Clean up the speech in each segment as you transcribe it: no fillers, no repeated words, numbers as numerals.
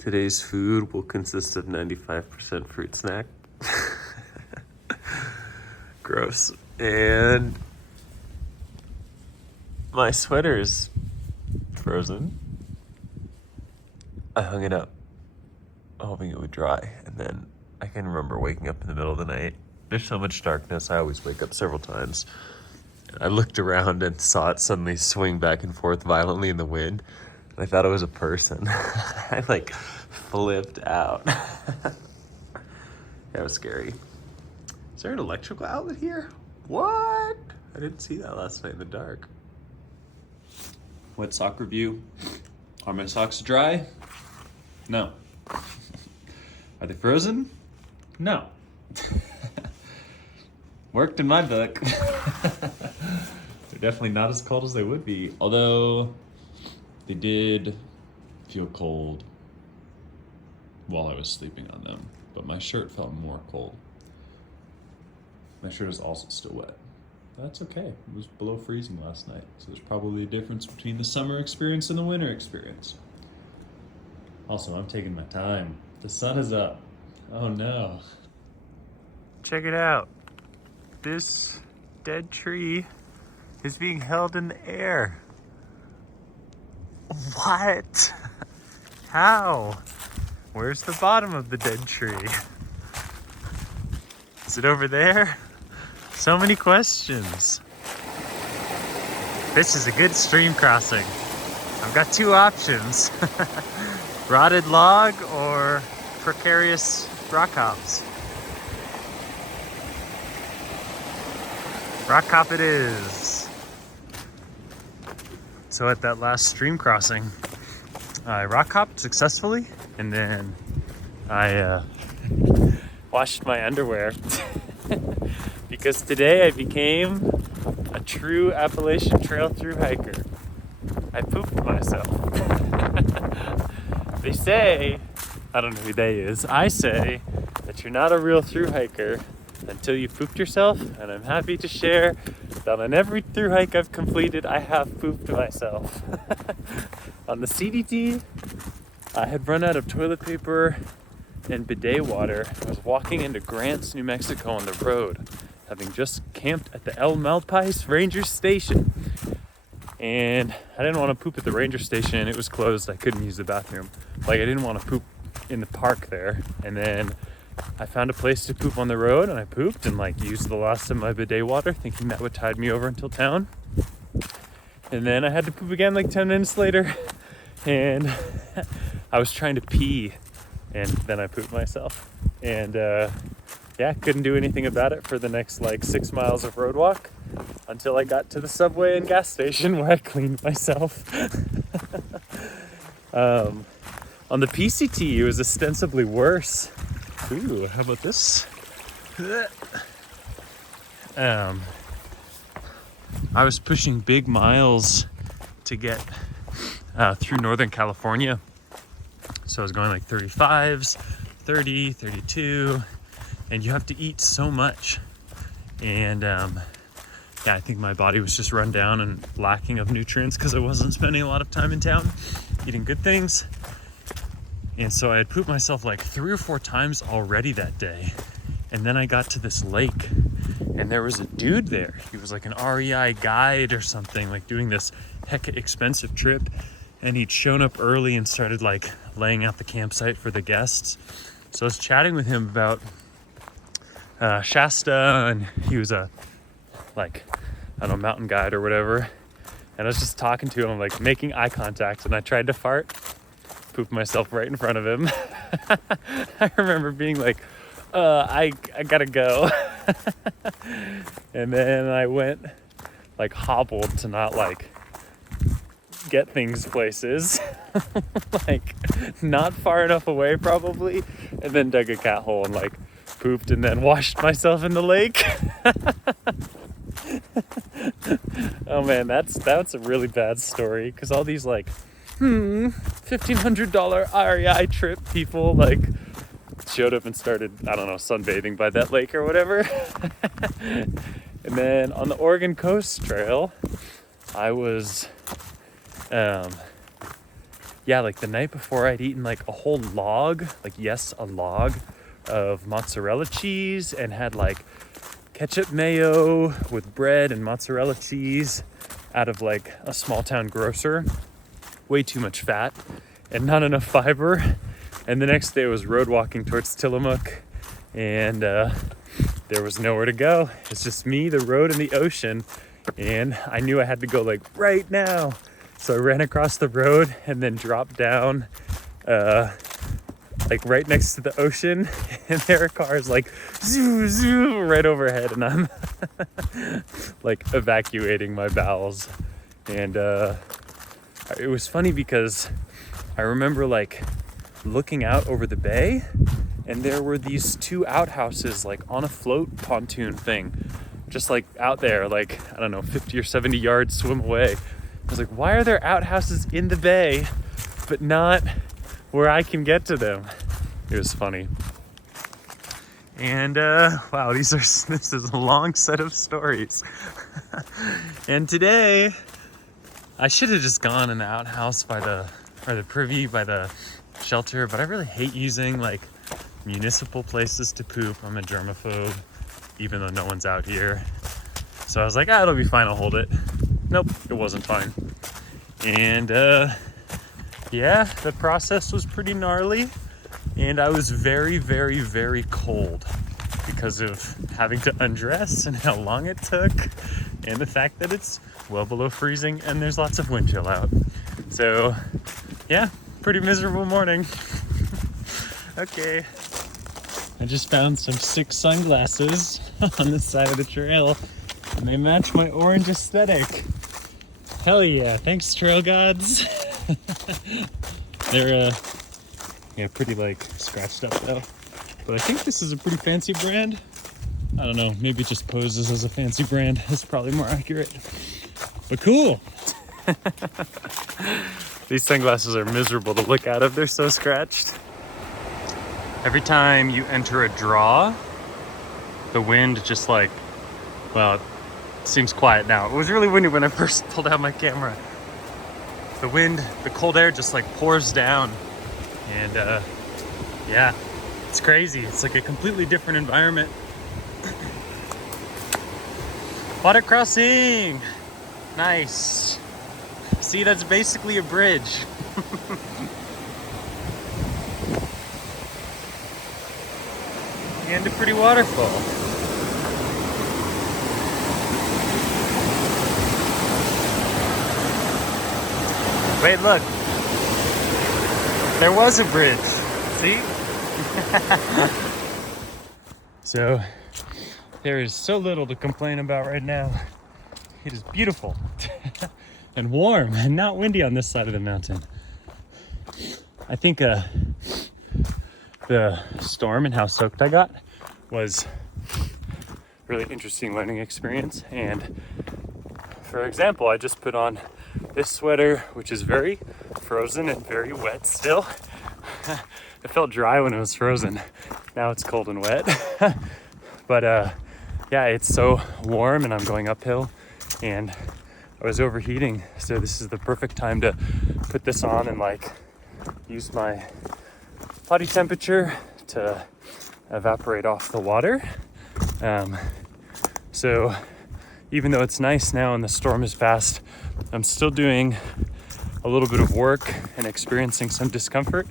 Today's food will consist of 95% fruit snack. Gross. And my sweater is frozen. I hung it up, hoping it would dry, and then I can remember waking up in the middle of the night. There's so much darkness, I always wake up several times. I looked around and saw it suddenly swing back and forth violently in the wind. I thought it was a person. I flipped out. That was scary. Is there an electrical outlet here? What? I didn't see that last night in the dark. Wet sock review. Are my socks dry? No. Are they frozen? No. Worked in my book. They're definitely not as cold as they would be, although they did feel cold while I was sleeping on them, but my shirt felt more cold. My shirt is also still wet. That's okay. It was below freezing last night, so there's probably a difference between the summer experience and the winter experience. Also, I'm taking my time. The sun is up. Oh no. Check it out. This dead tree is being held in the air. What? How? Where's the bottom of the dead tree? Is it over there? So many questions. This is a good stream crossing. I've got two options. Rotted log or precarious rock hops. Rock hop it is. So at that last stream crossing, I rock hopped successfully, and then I washed my underwear because today I became a true Appalachian Trail through hiker. I pooped myself. They say, I don't know who they is, I say that you're not a real through hiker until you pooped yourself, and I'm happy to share that on every through hike I've completed, I have pooped myself. On the CDT, I had run out of toilet paper and bidet water. I was walking into Grants, New Mexico on the road, having just camped at the El Malpais Ranger Station. And I didn't want to poop at the ranger station. It was closed. I couldn't use the bathroom. I didn't want to poop in the park there. And then I found a place to poop on the road, and I pooped and used the last of my bidet water, thinking that would tide me over until town. And then I had to poop again 10 minutes later, and I was trying to pee, and then I pooped myself. And couldn't do anything about it for the next 6 miles of road walk until I got to the subway and gas station where I cleaned myself. On the PCT, it was ostensibly worse. Ooh, how about this? I was pushing big miles to get through Northern California. So I was going 35s, 30, 32, and you have to eat so much. And I think my body was just run down and lacking of nutrients because I wasn't spending a lot of time in town eating good things. And so I had pooped myself 3 or 4 times already that day. And then I got to this lake, and there was a dude there. He was an REI guide or something, doing this hecka expensive trip. And he'd shown up early and started laying out the campsite for the guests. So I was chatting with him about Shasta, and he was a mountain guide or whatever. And I was just talking to him, making eye contact, and I tried to fart. Pooped myself right in front of him. I remember being I gotta go. And then I went hobbled to not get things places. Not far enough away probably, and then dug a cat hole and pooped and then washed myself in the lake. Oh man, that's a really bad story, because all these $1,500 REI trip people showed up and started, I don't know, sunbathing by that lake or whatever. And then on the Oregon Coast Trail, I was yeah, like the night before I'd eaten like a whole log, like yes, a log of mozzarella cheese, and had like ketchup mayo with bread and mozzarella cheese out of like a small town grocer. Way too much fat and not enough fiber. And the next day was road walking towards Tillamook, and there was nowhere to go. It's just me, the road, and the ocean. And I knew I had to go like right now. So I ran across the road and then dropped down like right next to the ocean, and there are cars like zoo, zoo, right overhead, and I'm like evacuating my bowels. And it was funny because I remember like looking out over the bay, and there were these two outhouses like on a float pontoon thing, just like out there, like, I don't know, 50 or 70 yards swim away. I was like, why are there outhouses in the bay but not where I can get to them? It was funny. And wow, this is a long set of stories. And today I should have just gone in the outhouse by the privy by the shelter, but I really hate using like municipal places to poop. I'm a germaphobe, even though no one's out here. So I was like, it'll be fine, I'll hold it. Nope, it wasn't fine. And yeah, the process was pretty gnarly, and I was very, very, very cold because of having to undress and how long it took, and the fact that it's well below freezing and there's lots of wind chill out. So yeah, pretty miserable morning. Okay. I just found some sick sunglasses on the side of the trail, and they match my orange aesthetic. Hell yeah, thanks trail gods. They're yeah, pretty like scratched up though. But I think this is a pretty fancy brand. I don't know, maybe it just poses as a fancy brand. It's probably more accurate. But cool. These sunglasses are miserable to look out of, they're so scratched. Every time you enter a draw, the wind just like, well, it seems quiet now. It was really windy when I first pulled out my camera. The wind, the cold air just like pours down, and yeah, it's crazy. It's like a completely different environment. Water crossing, nice. See, that's basically a bridge. And a pretty waterfall. Wait, look. There was a bridge. See? So, there is so little to complain about right now. It is beautiful and warm and not windy on this side of the mountain. I think the storm and how soaked I got was really interesting learning experience. And for example, I just put on this sweater, which is very frozen and very wet still. It felt dry when it was frozen. Now it's cold and wet. But yeah, it's so warm and I'm going uphill and I was overheating. So this is the perfect time to put this on and like use my body temperature to evaporate off the water. So even though it's nice now and the storm is past, I'm still doing a little bit of work and experiencing some discomfort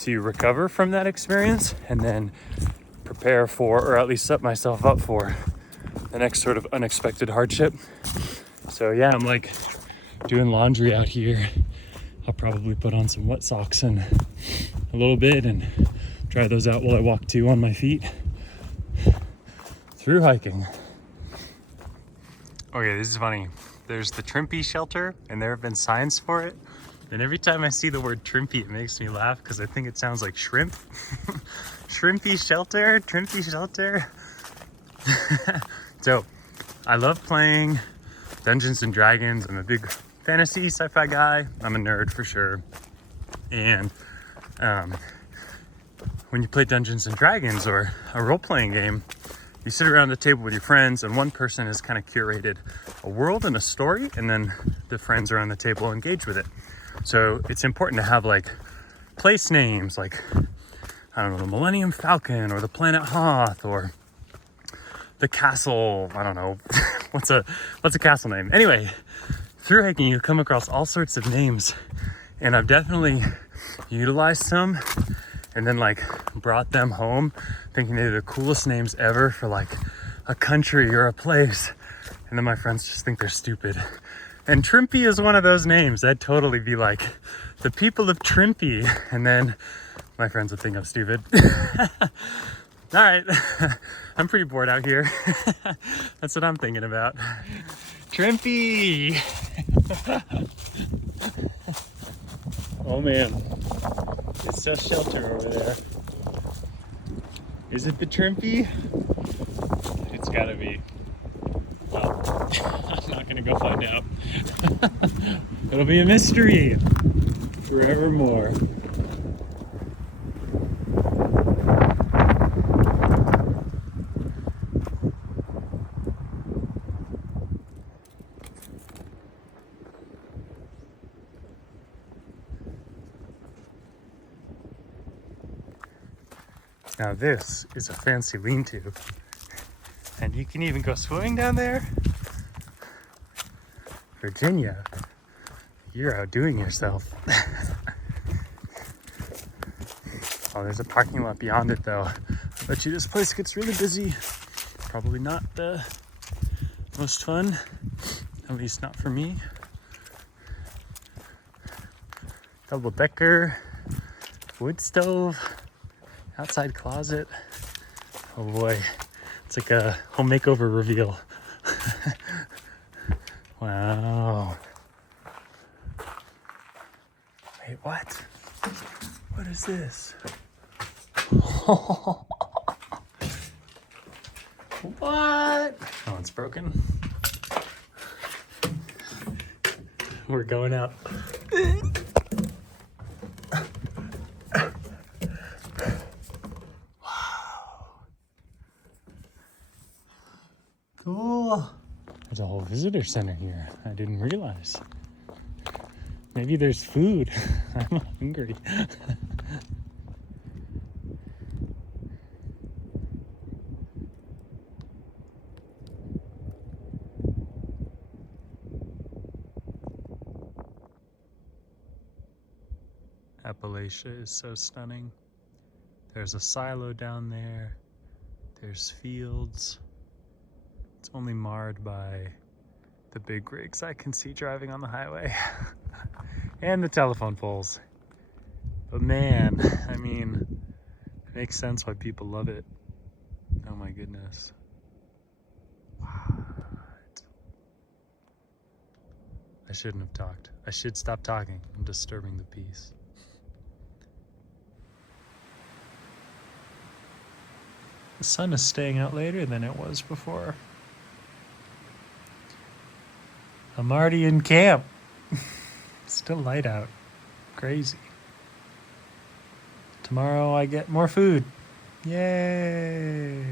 to recover from that experience and then prepare for, or at least set myself up for, the next sort of unexpected hardship. So yeah, I'm like doing laundry out here. I'll probably put on some wet socks in a little bit and dry those out while I walk too on my feet. Through hiking. Okay, this is funny. There's the Trimpy shelter, and there have been signs for it. And every time I see the word Trimpy, it makes me laugh because I think it sounds like shrimp. Shrimpy shelter, Trimpy shelter. So, I love playing Dungeons and Dragons. I'm a big fantasy sci-fi guy. I'm a nerd for sure. And when you play Dungeons and Dragons or a role-playing game, you sit around the table with your friends and one person has kind of curated a world and a story, and then the friends around the table engage with it. So it's important to have like place names, like, I don't know, the Millennium Falcon or the Planet Hoth or the castle. I don't know. what's a castle name? Anyway, through hiking, you come across all sorts of names, and I've definitely utilized some and then like brought them home thinking they're the coolest names ever for like a country or a place. And then my friends just think they're stupid. And Trimpy is one of those names. I'd totally be like, the people of Trimpy. And then my friends would think I'm stupid. All right, I'm pretty bored out here. That's what I'm thinking about. Trimpy! Oh man, it's so shelter over there. Is it the Trimpy? It's gotta be. Well, I'm not gonna go find out. It'll be a mystery forevermore. Now this is a fancy lean-to, and you can even go swimming down there. Virginia, you're outdoing yourself. Oh, there's a parking lot beyond it though. I bet you this place gets really busy. Probably not the most fun, at least not for me. Double decker, wood stove, outside closet. Oh boy, it's like a home makeover reveal. Wow. Wait, what? What is this? What? Oh, it's broken. We're going up. Cool. There's a whole visitor center here. I didn't realize. Maybe there's food. I'm hungry. Appalachia is so stunning. There's a silo down there. There's fields. It's only marred by the big rigs I can see driving on the highway and the telephone poles. But man, I mean, it makes sense why people love it. Oh my goodness. What? I shouldn't have talked. I should stop talking. I'm disturbing the peace. The sun is staying out later than it was before. I'm already in camp. Still light out. Crazy. Tomorrow I get more food. Yay!